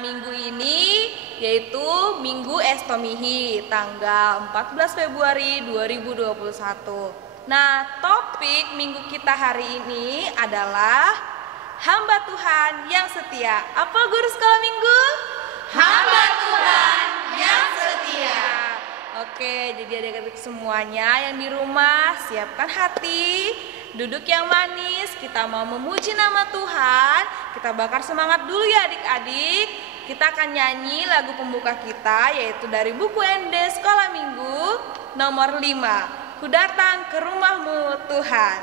minggu ini yaitu Minggu Estomihi tanggal 14 Februari 2021. Nah, topik minggu kita hari ini adalah hamba Tuhan yang setia. Apa guru sekolah minggu? Hamba Tuhan yang setia. Oke, jadi adik-adik semuanya yang di rumah, siapkan hati, duduk yang manis, kita mau memuji nama Tuhan. Kita bakar semangat dulu ya adik-adik. Kita akan nyanyi lagu pembuka kita, yaitu dari buku ND Sekolah Minggu nomor 5, Ku Datang ke Rumahmu Tuhan.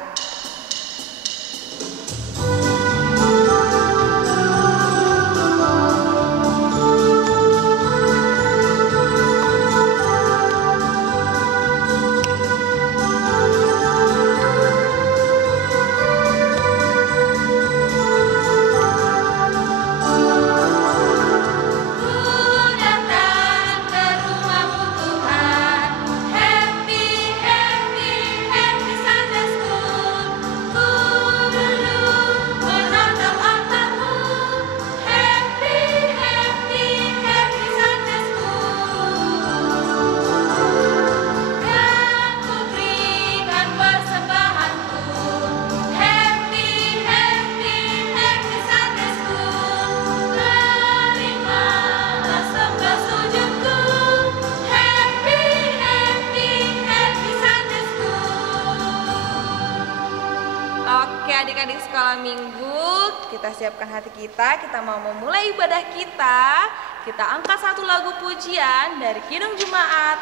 Adik-adik sekolah minggu, kita siapkan hati kita mau memulai ibadah kita. Kita angkat satu lagu pujian dari Kidung Jemaat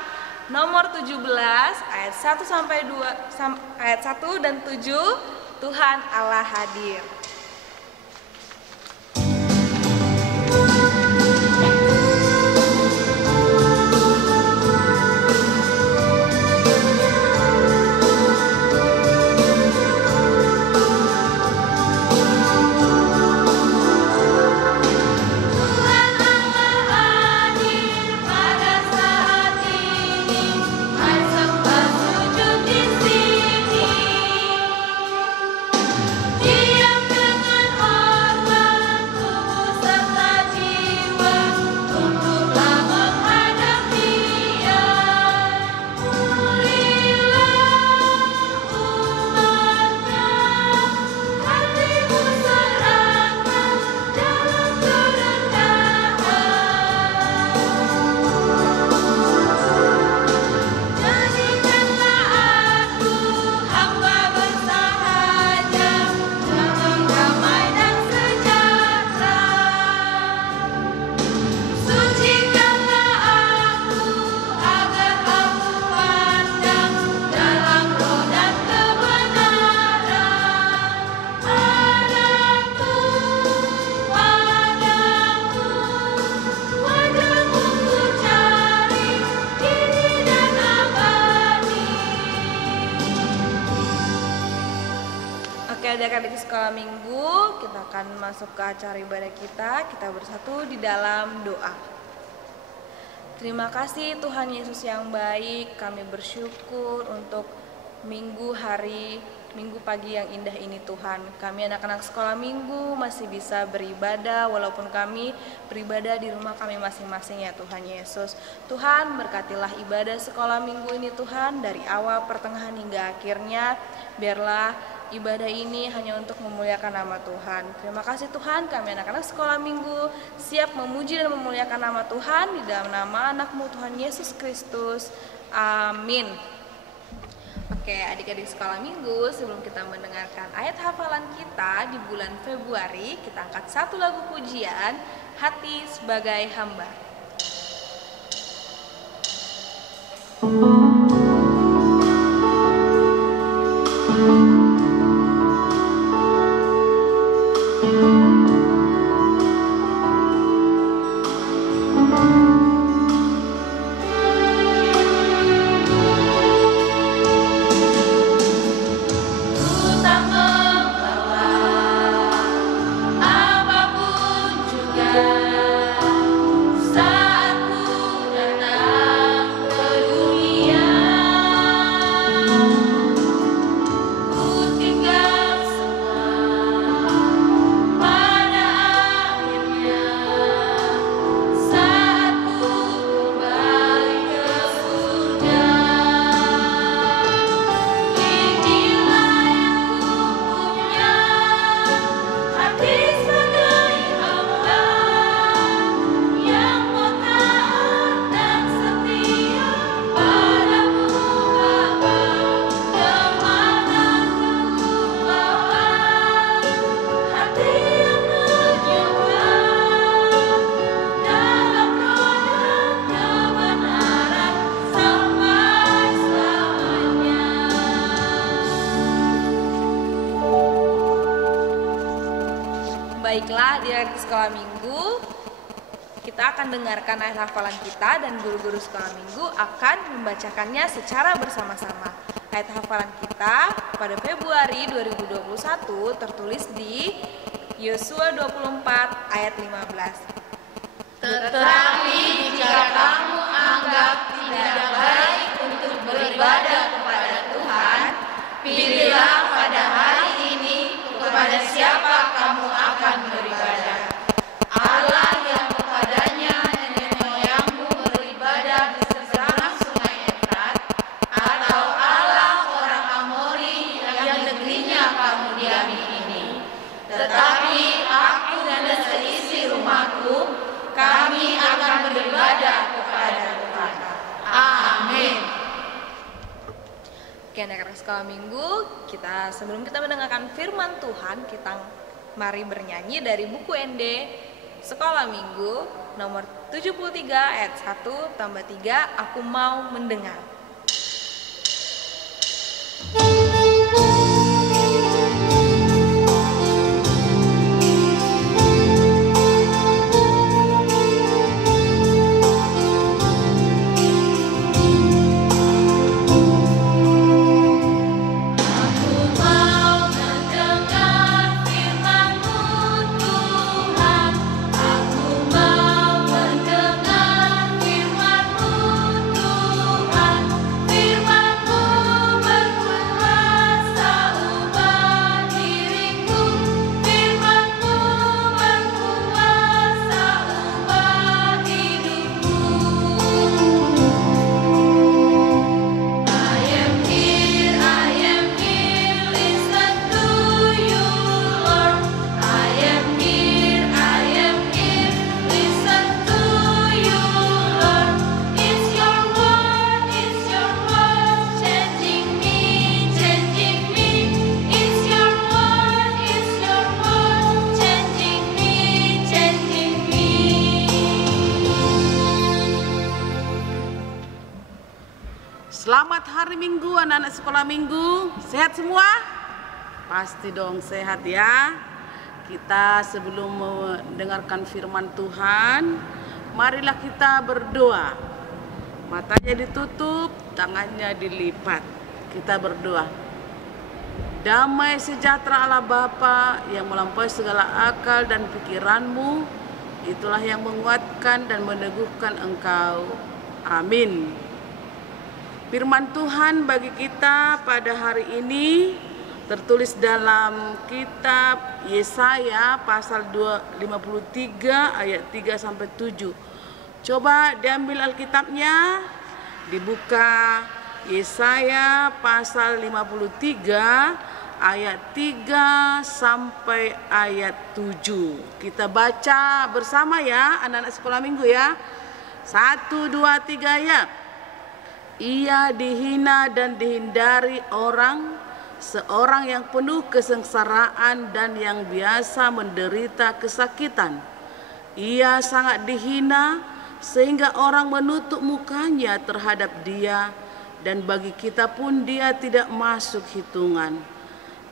nomor 17 ayat 1 sampai 2 ayat 1 dan 7, Tuhan Allah hadir. Adik-adik sekolah minggu, kita akan masuk ke acara ibadah kita. Kita bersatu di dalam doa. Terima kasih Tuhan Yesus yang baik. Kami bersyukur untuk minggu pagi yang indah ini Tuhan. Kami anak-anak sekolah minggu masih bisa beribadah walaupun kami beribadah di rumah kami masing-masing ya Tuhan Yesus. Tuhan, berkatilah ibadah sekolah minggu ini Tuhan, dari awal, pertengahan hingga akhirnya. Biarlah ibadah ini hanya untuk memuliakan nama Tuhan. Terima kasih Tuhan, kami anak-anak sekolah minggu siap memuji dan memuliakan nama Tuhan di dalam nama anak-Mu Tuhan Yesus Kristus. Amin. Oke, adik-adik sekolah minggu, sebelum kita mendengarkan ayat hafalan kita di bulan Februari, kita angkat satu lagu pujian, Hati Sebagai Hamba. Tinggal semua Baiklah, di sekolah minggu kita akan dengarkan ayat hafalan kita dan guru-guru sekolah minggu akan membacakannya secara bersama-sama. Ayat hafalan kita pada Februari 2021 tertulis di Yosua 24 ayat 15. Tetapi jika kamu anggap tidak baik untuk beribadah kepada Tuhan, pilihlah pada hari ini kepada siapa kamu akan beribadah. Allah yang kepadanya nenek moyangmu beribadah di seberang sungai Efrat, atau Allah orang Amori yang negerinya kamu diami ini. Tetapi aku dan seisi rumahku, kami akan beribadah kepada Tuhan. Amin. Oke, anak-anak sekolah minggu, sebelum kita mendengarkan firman Tuhan, kita mari bernyanyi dari buku ND Sekolah Minggu nomor 73 ayat 1 tambah 3, Aku Mau Mendengar. Selamat hari Minggu anak-anak sekolah minggu. Sehat semua? Pasti dong sehat ya. Kita sebelum mendengarkan firman Tuhan, marilah kita berdoa. Matanya ditutup, tangannya dilipat. Kita berdoa. Damai sejahtera Allah Bapa yang melampaui segala akal dan pikiranmu, itulah yang menguatkan dan meneguhkan Engkau. Amin. Firman Tuhan bagi kita pada hari ini tertulis dalam kitab Yesaya pasal 53 ayat 3 sampai 7. Coba diambil Alkitabnya, dibuka Yesaya pasal 53 ayat 3 sampai ayat 7. Kita baca bersama ya anak-anak sekolah minggu ya. 1, 2, 3 ya. Ia dihina dan dihindari orang, seorang yang penuh kesengsaraan dan yang biasa menderita kesakitan. Ia sangat dihina sehingga orang menutup mukanya terhadap dia, dan bagi kita pun dia tidak masuk hitungan.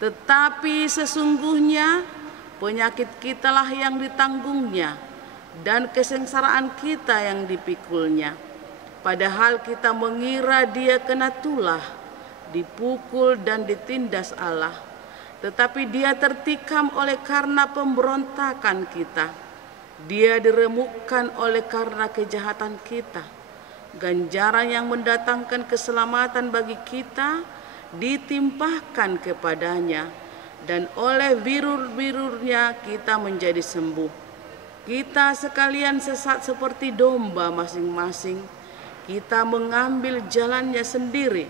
Tetapi sesungguhnya penyakit kitalah yang ditanggungnya, dan kesengsaraan kita yang dipikulnya. Padahal kita mengira dia kena tulah, dipukul dan ditindas Allah. Tetapi dia tertikam oleh karena pemberontakan kita. Dia diremukkan oleh karena kejahatan kita. Ganjaran yang mendatangkan keselamatan bagi kita ditimpahkan kepadanya, dan oleh birur-birurnya kita menjadi sembuh. Kita sekalian sesat seperti domba masing-masing. Kita mengambil jalannya sendiri,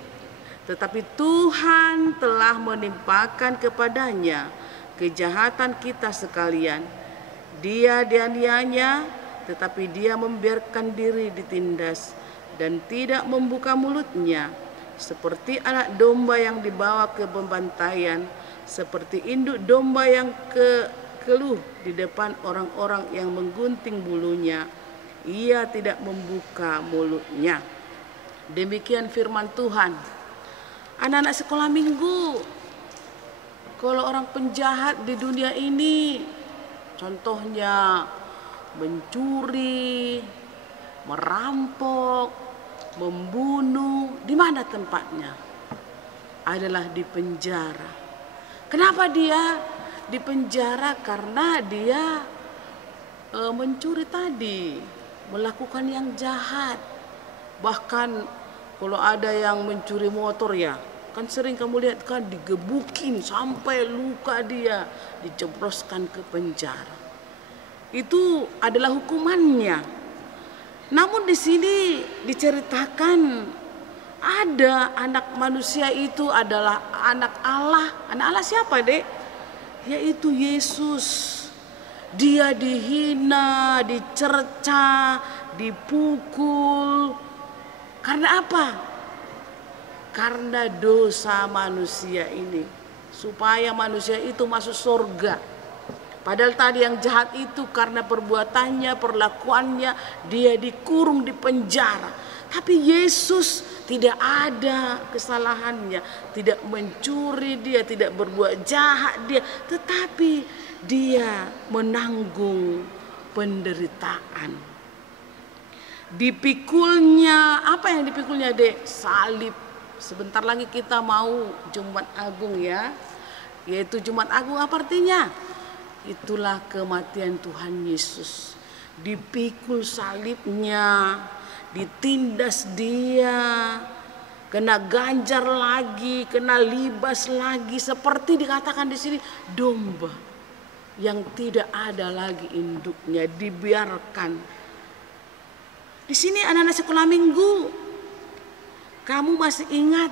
tetapi Tuhan telah menimpakan kepadanya kejahatan kita sekalian. Dia dianiaya, tetapi dia membiarkan diri ditindas dan tidak membuka mulutnya. Seperti anak domba yang dibawa ke pembantaian, seperti induk domba yang keluh di depan orang-orang yang menggunting bulunya, ia tidak membuka mulutnya. Demikian firman Tuhan. Anak-anak sekolah minggu, kalau orang penjahat di dunia ini, Contohnya mencuri, merampok, membunuh. Di mana tempatnya? Adalah di penjara. Kenapa dia di penjara? Karena dia mencuri tadi, melakukan yang jahat. Bahkan kalau ada yang mencuri motor ya, kan sering kamu lihat kan digebukin sampai luka dia, dijebloskan ke penjara. Itu adalah hukumannya. Namun di sini diceritakan ada anak manusia itu adalah anak Allah. Anak Allah siapa, Dek? Yaitu Yesus. Dia dihina, dicerca, dipukul. Karena apa? Karena dosa manusia ini. Supaya manusia itu masuk surga. Padahal tadi yang jahat itu karena perbuatannya, perlakuannya, dia dikurung di penjara. Tapi Yesus tidak ada kesalahannya. Tidak mencuri dia, tidak berbuat jahat dia. Tetapi dia menanggung penderitaan. Dipikulnya, apa yang dipikulnya, Dek? Salib. Sebentar lagi kita mau Jumat Agung ya. Yaitu Jumat Agung apa artinya? Itulah kematian Tuhan Yesus. Dipikul salibnya, ditindas dia, kena ganjar lagi, kena libas lagi, seperti dikatakan di sini domba yang tidak ada lagi induknya, dibiarkan. Di sini anak-anak sekolah minggu, kamu masih ingat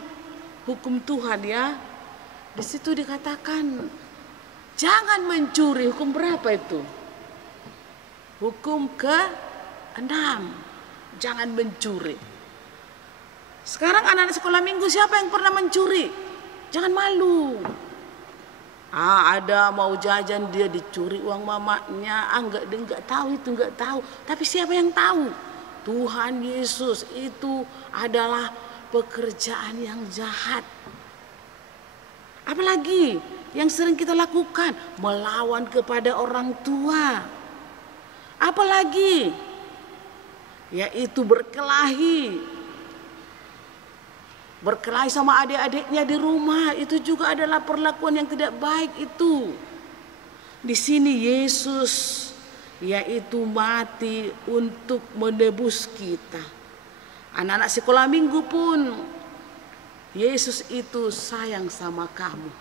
hukum Tuhan ya? Di situ dikatakan jangan mencuri. Hukum berapa itu? Hukum ke-6. Jangan mencuri. Sekarang anak-anak sekolah minggu, siapa yang pernah mencuri? Jangan malu. Ada mau jajan dia dicuri uang mamanya. Enggak tahu itu, enggak tahu. Tapi siapa yang tahu? Tuhan Yesus. Itu adalah pekerjaan yang jahat. Apalagi yang sering kita lakukan, melawan kepada orang tua. Apalagi yaitu berkelahi. Berkelahi sama adik-adiknya di rumah, itu juga adalah perlakuan yang tidak baik itu. Di sini Yesus yaitu mati untuk menebus kita. Anak-anak sekolah minggu pun Yesus itu sayang sama kamu.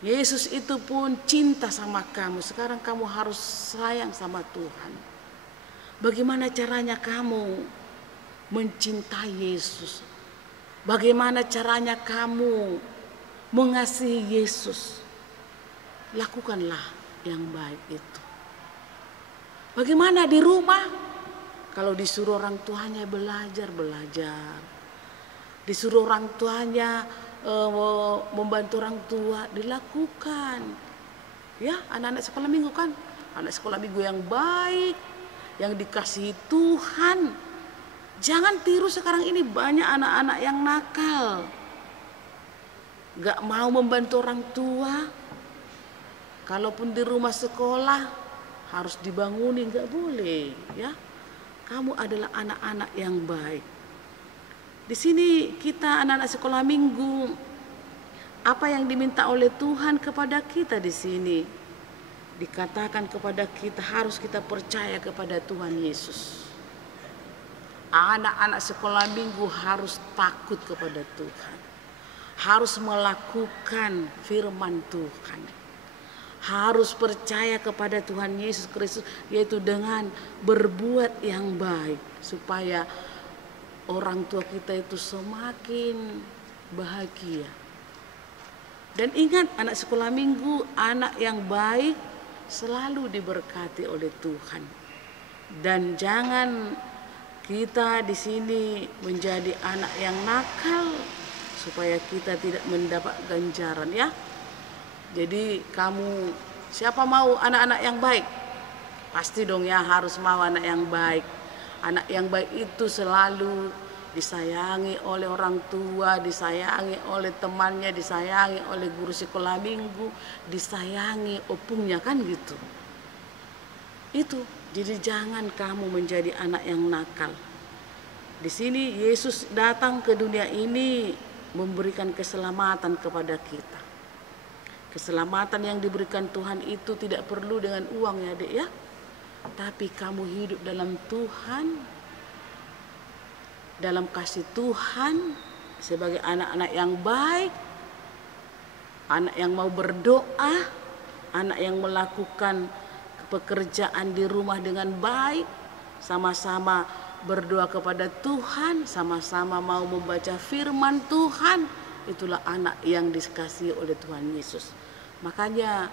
Yesus itu pun cinta sama kamu. Sekarang kamu harus sayang sama Tuhan. Bagaimana caranya kamu mencintai Yesus? Bagaimana caranya kamu mengasihi Yesus? Lakukanlah yang baik itu. Bagaimana di rumah? Kalau disuruh orang tuanya belajar. Disuruh orang tuanya membantu orang tua, dilakukan. Ya, anak-anak sekolah minggu kan, anak sekolah minggu yang baik, yang dikasihi Tuhan. Jangan tiru sekarang ini banyak anak-anak yang nakal. Gak mau membantu orang tua. Kalaupun di rumah sekolah harus dibangunin, gak boleh ya. Kamu adalah anak-anak yang baik. Di sini kita anak-anak sekolah minggu, apa yang diminta oleh Tuhan kepada kita di sini? Dikatakan kepada kita harus kita percaya kepada Tuhan Yesus. Anak-anak sekolah minggu harus takut kepada Tuhan. Harus melakukan firman Tuhan. Harus percaya kepada Tuhan Yesus Kristus, yaitu dengan berbuat yang baik. Supaya orang tua kita itu semakin bahagia. Dan ingat anak sekolah minggu, anak yang baik selalu diberkati oleh Tuhan. Dan jangan kita di sini menjadi anak yang nakal supaya kita tidak mendapat ganjaran ya. Jadi kamu, siapa mau anak-anak yang baik? Pasti dong ya, harus mau anak yang baik. Anak yang baik itu selalu disayangi oleh orang tua, disayangi oleh temannya, disayangi oleh guru sekolah minggu, disayangi opungnya kan gitu. Itu. Jadi jangan kamu menjadi anak yang nakal. Di sini Yesus datang ke dunia ini memberikan keselamatan kepada kita. Keselamatan yang diberikan Tuhan itu tidak perlu dengan uang ya Dek ya. Tapi kamu hidup dalam Tuhan, dalam kasih Tuhan, sebagai anak-anak yang baik, anak yang mau berdoa, anak yang melakukan pekerjaan di rumah dengan baik, sama-sama berdoa kepada Tuhan, sama-sama mau membaca firman Tuhan. Itulah anak yang dikasihi oleh Tuhan Yesus. Makanya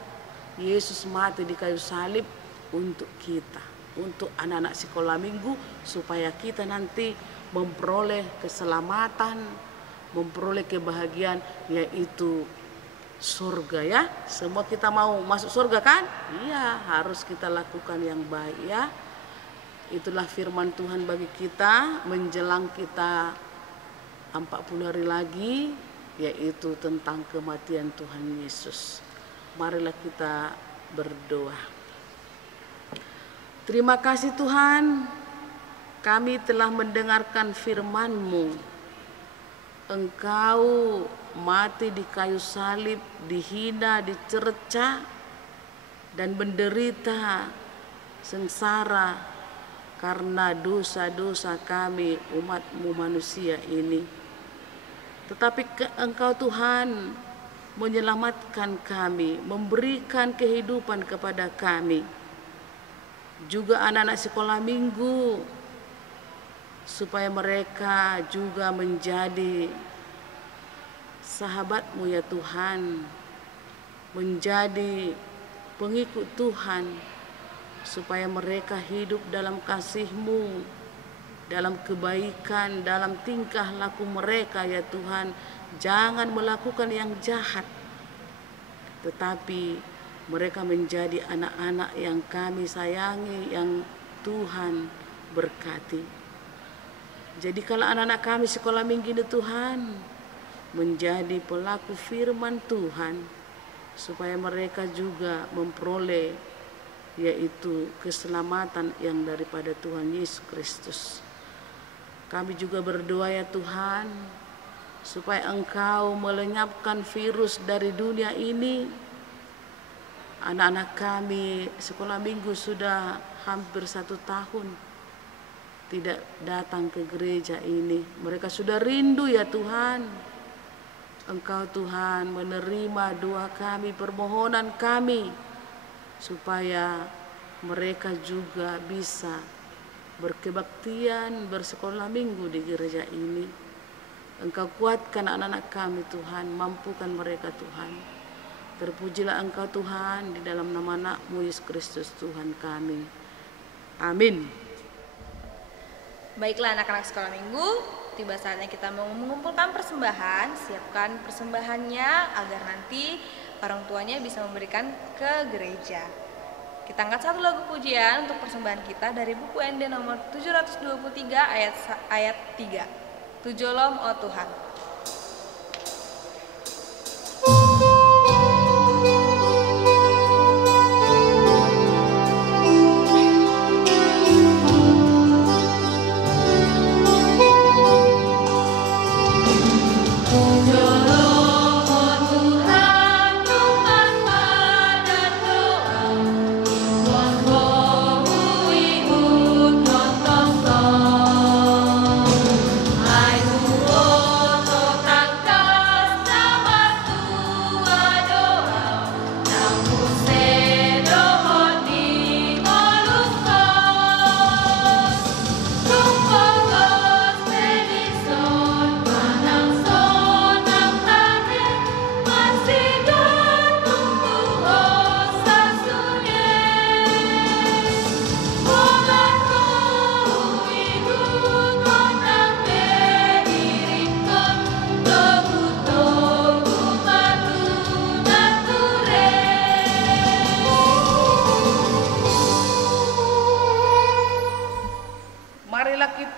Yesus mati di kayu salib untuk kita, untuk anak-anak sekolah minggu, supaya kita nanti memperoleh keselamatan, memperoleh kebahagiaan, yaitu surga ya. Semua kita mau masuk surga kan? Iya, harus kita lakukan yang baik ya. Itulah firman Tuhan bagi kita menjelang kita 40 hari lagi, yaitu tentang kematian Tuhan Yesus. Marilah kita berdoa. Terima kasih Tuhan, kami telah mendengarkan firman-Mu. Engkau mati di kayu salib, dihina, dicerca, dan menderita sengsara karena dosa-dosa kami umat-Mu manusia ini. Tetapi Engkau Tuhan menyelamatkan kami, memberikan kehidupan kepada kami. Juga anak-anak sekolah minggu, supaya mereka juga menjadi sahabat-Mu ya Tuhan, menjadi pengikut Tuhan, supaya mereka hidup dalam kasih-Mu, dalam kebaikan, dalam tingkah laku mereka ya Tuhan. Jangan melakukan yang jahat, tetapi mereka menjadi anak-anak yang kami sayangi, yang Tuhan berkati. Jadi kalau anak-anak kami sekolah minggu ini Tuhan, menjadi pelaku firman Tuhan, supaya mereka juga memperoleh yaitu keselamatan yang daripada Tuhan Yesus Kristus. Kami juga berdoa ya Tuhan, supaya Engkau melenyapkan virus dari dunia ini. Anak-anak kami sekolah minggu sudah hampir 1 tahun tidak datang ke gereja ini. Mereka sudah rindu ya Tuhan. Engkau Tuhan menerima doa kami, permohonan kami, supaya mereka juga bisa berkebaktian, bersekolah minggu di gereja ini. Engkau kuatkan anak-anak kami Tuhan, mampukan mereka Tuhan. Terpujilah Engkau Tuhan, di dalam nama anak-Mu Yesus Kristus Tuhan kami. Amin. Baiklah anak-anak sekolah minggu, tiba saatnya kita mau mengumpulkan persembahan. Siapkan persembahannya agar nanti orang tuanya bisa memberikan ke gereja. Kita angkat satu lagu pujian untuk persembahan kita dari buku ND nomor 723 ayat 3. Tujolom oh Tuhan.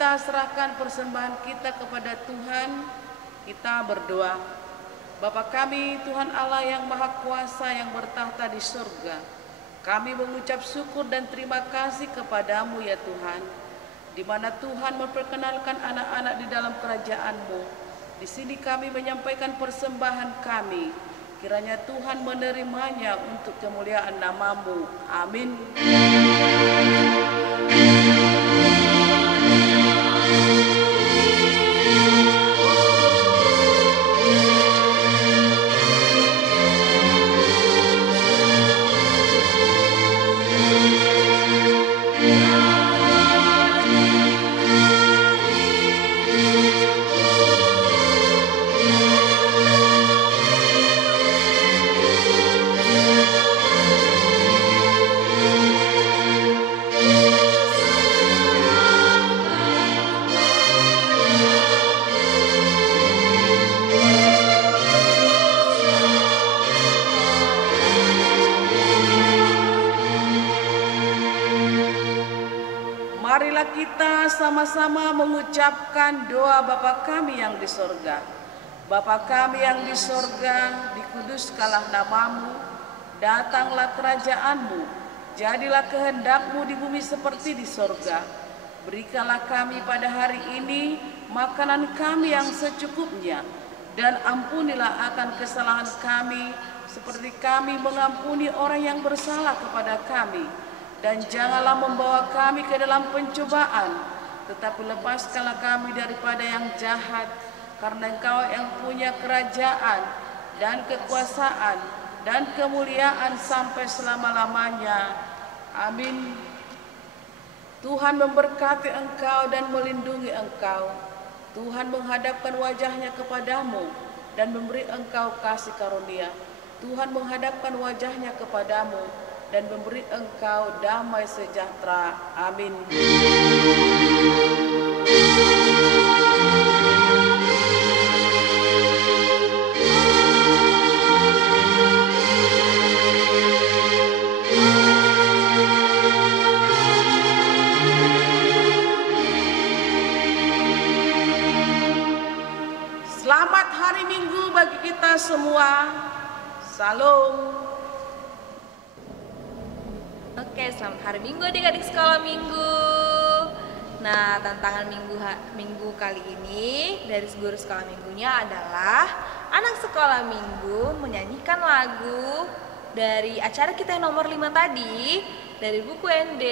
Serahkan persembahan kita kepada Tuhan. Kita berdoa. Bapa kami Tuhan Allah yang Maha Kuasa yang bertahta di surga, Kami mengucap syukur dan terima kasih kepadamu ya Tuhan, di mana Tuhan memperkenalkan anak-anak di dalam kerajaan-Mu. Di sini kami menyampaikan persembahan kami. Kiranya Tuhan menerimanya untuk kemuliaan nama-Mu. Amin. Marilah kita sama-sama mengucapkan doa Bapa kami yang di sorga. Bapa kami yang di sorga, dikuduskanlah nama-Mu, datanglah kerajaan-Mu, jadilah kehendak-Mu di bumi seperti di sorga. Berikanlah kami pada hari ini makanan kami yang secukupnya, dan ampunilah akan kesalahan kami, seperti kami mengampuni orang yang bersalah kepada kami. Dan janganlah membawa kami ke dalam pencobaan, tetapi lepaskanlah kami daripada yang jahat, karena Engkau yang punya kerajaan dan kekuasaan dan kemuliaan sampai selama-lamanya. Amin. Tuhan memberkati engkau dan melindungi engkau. Tuhan menghadapkan wajahnya kepadamu dan memberi engkau kasih karunia. Tuhan menghadapkan wajahnya kepadamu dan memberi engkau damai sejahtera. Amin. Selamat hari Minggu bagi kita semua. Salam. Oke, selamat hari Minggu adik-adik sekolah minggu. Nah, tantangan minggu kali ini dari guru sekolah minggunya adalah anak sekolah minggu menyanyikan lagu dari acara kita yang nomor 5 tadi, dari buku ND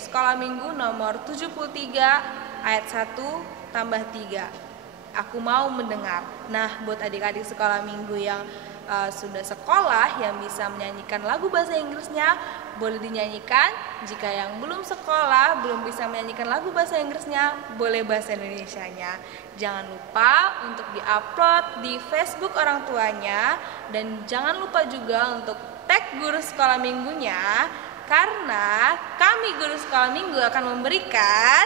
sekolah minggu nomor 73 ayat 1 tambah 3. Aku mau mendengar. Nah, buat adik-adik sekolah minggu yang sudah sekolah yang bisa menyanyikan lagu bahasa Inggrisnya, boleh dinyanyikan. Jika yang belum sekolah, belum bisa menyanyikan lagu bahasa Inggrisnya, boleh bahasa Indonesianya. Jangan lupa untuk diupload di Facebook orang tuanya, dan jangan lupa juga untuk tag guru sekolah minggunya, karena kami guru sekolah minggu akan memberikan